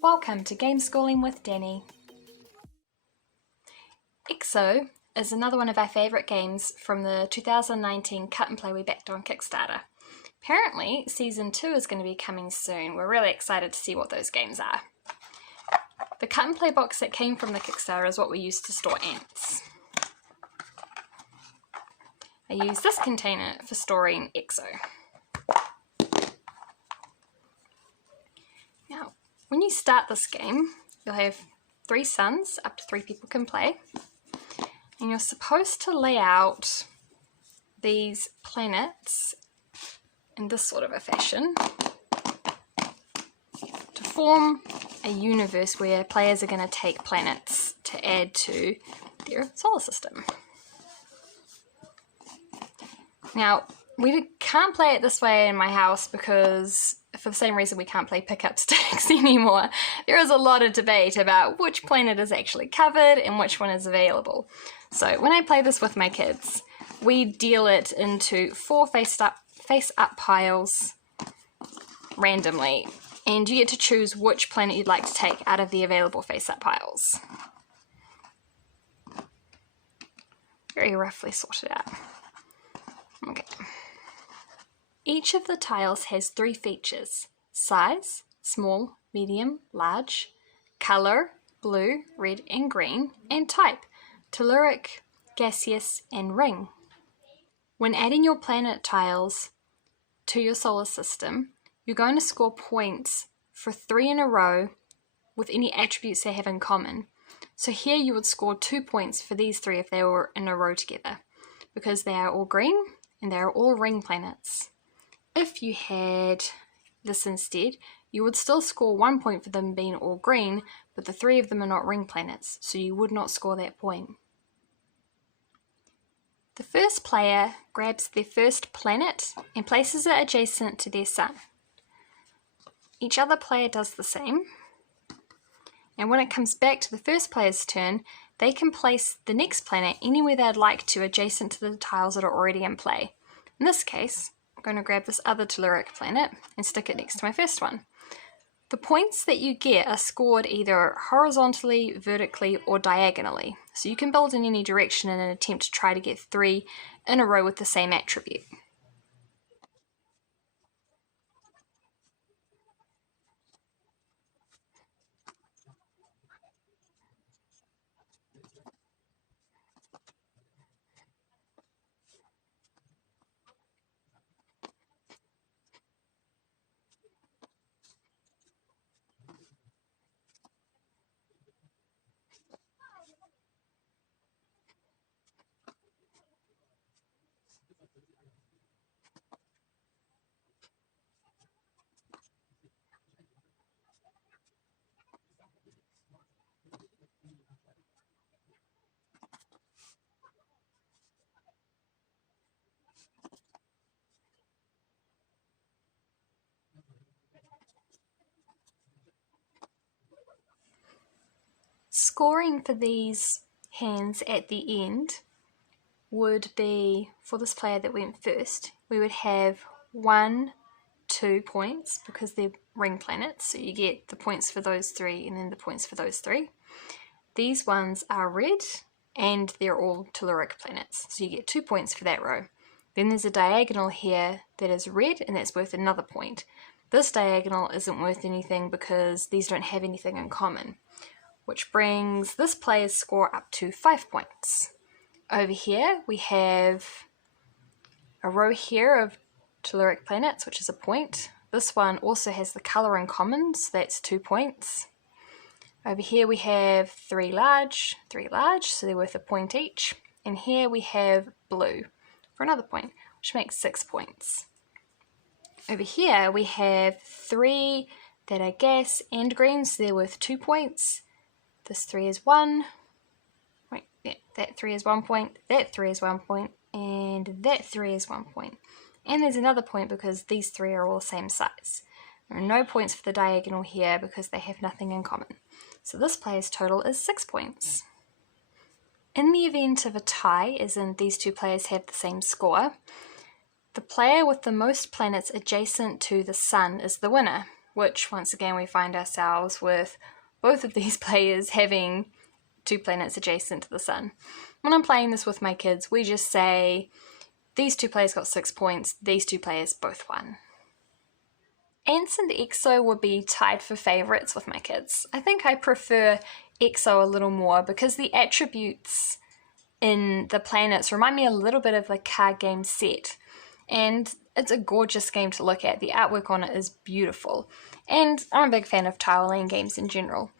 Welcome to Game Schooling with Danny. EXO is another one of our favourite games from the 2019 Cut and Play we backed on Kickstarter. Apparently, Season 2 is going to be coming soon. We're really excited to see what those games are. The Cut and Play box that came from the Kickstarter is what we used to store ants. I use this container for storing EXO. Now, when you start this game, you'll have 3 suns, up to 3 people can play, and you're supposed to lay out these planets in this sort of a fashion to form a universe where players are going to take planets to add to their solar system. Now, we can't play it this way in my house because for the same reason we can't play pickup sticks anymore. There is a lot of debate about which planet is actually covered and which one is available. So when I play this with my kids, we deal it into 4 face-up piles randomly, and you get to choose which planet you'd like to take out of the available face-up piles. Very roughly sorted out. Okay. Each of the tiles has 3 features: size, small, medium, large, color, blue, red and green, and type, telluric, gaseous and ring. When adding your planet tiles to your solar system, you're going to score points for 3 in a row with any attributes they have in common. So here you would score 2 points for these 3 if they were in a row together, because they are all green and they are all ring planets. If you had this instead, you would still score 1 point for them being all green, but the 3 of them are not ring planets, so you would not score that point. The first player grabs their first planet and places it adjacent to their sun. Each other player does the same, and when it comes back to the first player's turn, they can place the next planet anywhere they'd like to adjacent to the tiles that are already in play. In this case, I'm going to grab this other telluric planet and stick it next to my first one. The points that you get are scored either horizontally, vertically, or diagonally, so you can build in any direction in an attempt to try to get 3 in a row with the same attribute. Scoring for these hands at the end would be, for this player that went first, we would have 1, 2 points because they're ring planets, so you get the points for those 3 and then the points for those 3. These ones are red and they're all telluric planets, so you get 2 points for that row. Then there's a diagonal here that is red and that's worth another point. This diagonal isn't worth anything because these don't have anything in common, which brings this player's score up to 5 points. Over here we have a row here of telluric planets, which is a point. This one also has the colour in common, so that's 2 points. Over here we have 3 large, so they're worth a point each. And here we have blue for another point, which makes 6 points. Over here we have 3 that are gas and green, so they're worth 2 points. This 3 is 1. Wait, yeah, that 3 is 1 point, that 3 is 1 point, and that 3 is 1 point. And there's another point because these 3 are all the same size. There are no points for the diagonal here because they have nothing in common. So this player's total is 6 points. In the event of a tie, as in these 2 players have the same score, the player with the most planets adjacent to the sun is the winner, which once again we find ourselves with both of these players having 2 planets adjacent to the sun. When I'm playing this with my kids, we just say, these 2 players got 6 points, these 2 players both won. Ants and Exo would be tied for favourites with my kids. I think I prefer Exo a little more because the attributes in the planets remind me a little bit of a card game set. And it's a gorgeous game to look at. The artwork on it is beautiful. And I'm a big fan of tile laying games in general.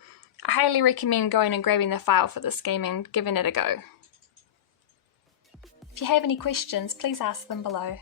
I highly recommend going and grabbing the file for this game and giving it a go. If you have any questions, please ask them below.